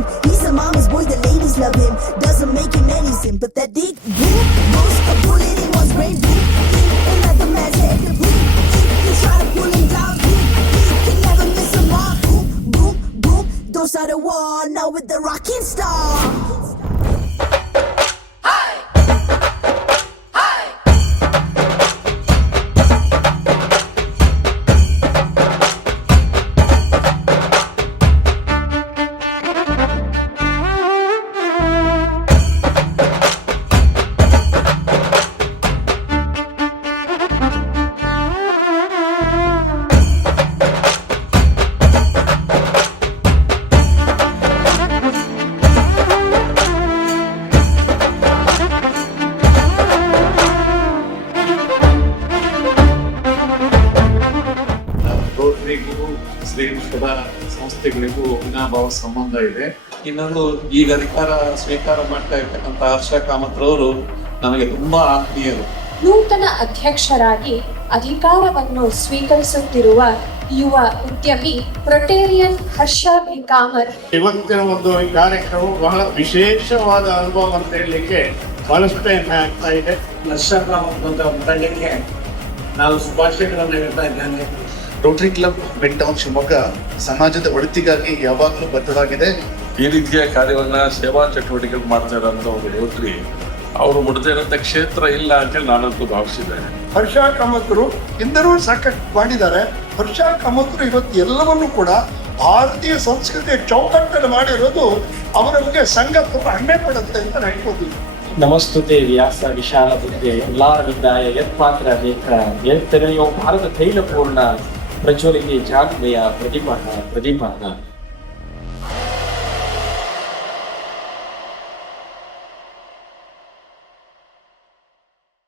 him. He's a mama's boy, the ladies love him. Doesn't make him any sympathetic. Boom, goes a bullet in one's brain. Boom, another man's head to boom. You try to pull him down. Boom, he can never miss a mark. Boom, boom, boom. Don't start a war now with the rocking star. ರೋಟರಿಗೂ ಶ್ರೀಕೃಷ್ಣದ ಸಂಸ್ಥೆಗಳಿಗೂ ಅವಿನಾಭಾವ ಸಂಬಂಧ ಇದೆ. ಇನ್ನೊಂದು, ಈಗ ಅಧಿಕಾರ ಸ್ವೀಕಾರ ಮಾಡ್ತಾ ಇರ್ತಕ್ಕಂಥ ಹರ್ಷ ಕಾಮತ್ರವರು ನನಗೆ ತುಂಬಾ ಆತ್ಮೀಯರು. ನೂತನ ಅಧ್ಯಕ್ಷರಾಗಿ ಅಧಿಕಾರವನ್ನು ಸ್ವೀಕರಿಸುತ್ತಿರುವ ಯುವ ಉದ್ಯಮಿ ರೊಟೇರಿಯನ್ ಹರ್ಷ ಬಿ ಕಾಮರ್. ಇವತ್ತಿನ ಒಂದು ಕಾರ್ಯಕ್ರಮ ಬಹಳ ವಿಶೇಷವಾದ ಅನುಭವ ಅಂತ ಹೇಳಲಿಕ್ಕೆ ಬಹಳಷ್ಟು ಹೆಮ್ಮೆ ಆಗ್ತಾ ಇದೆ. ಹರ್ಷ ಕಾಮತ್ ತಂಡಕ್ಕೆ ನಾವು ಶುಭಾಶಯಗಳನ್ನು ಹೇಳ್ತಾ ಇದ್ದೇನೆ. Rotary club mid town Shivamogga ಸಮಾಜದ ಒಳಿತಿಗಾಗಿ ಯಾವಾಗಲೂ ಬದ್ಧವಾಗಿದೆ. ಈ ರೀತಿಯ ಕಾರ್ಯವನ್ನ ಸೇವಾ ಚಟುವಟಿಕೆ ಮಾಡ್ತಾ ಇರೋಂಥ ಒಂದು ರೋಟರಿ ಅವರು ಮುಡದೇ ಇರೋಂಥ ಕ್ಷೇತ್ರ ಇಲ್ಲ ಅಂತೇಳಿ ನಾನಂತೂ ಭಾವಿಸಿದ್ದೇನೆ. ಹರ್ಷ ಕಾಮತ್ರು ಹಿಂದೂ ಸಾಕಷ್ಟು ಮಾಡಿದ್ದಾರೆ. ಹರ್ಷ ಕಾಮತ್ರು ಇವತ್ತು ಎಲ್ಲವನ್ನೂ ಕೂಡ ಭಾರತೀಯ ಸಂಸ್ಕೃತಿಯ ಚೌಕಟ್ಟನ್ನು ಮಾಡಿರೋದು ಅವರಿಗೆ ಸಂಘ ತುಂಬ ಹೆಮ್ಮೆ ಪಡುತ್ತೆ ಅಂತ ಹೇಳ್ಬೋದು. ನಮಸ್ತುತೆ ವ್ಯಾಸ ವಿಶಾಲ ಬುದ್ಧೆ ಎಲ್ಲಾವಿದ್ದಾಯ ಯತ್ಮಾತ್ರ ನೇತ್ರ ಎತ್ತರೆಯೋ ಭಾರತ ತೈಲಪೂರ್ಣ ಪ್ರಜ್ವಲಿಗೆ ಜಾಗ್ಮಯ ಪ್ರತಿಪಾನ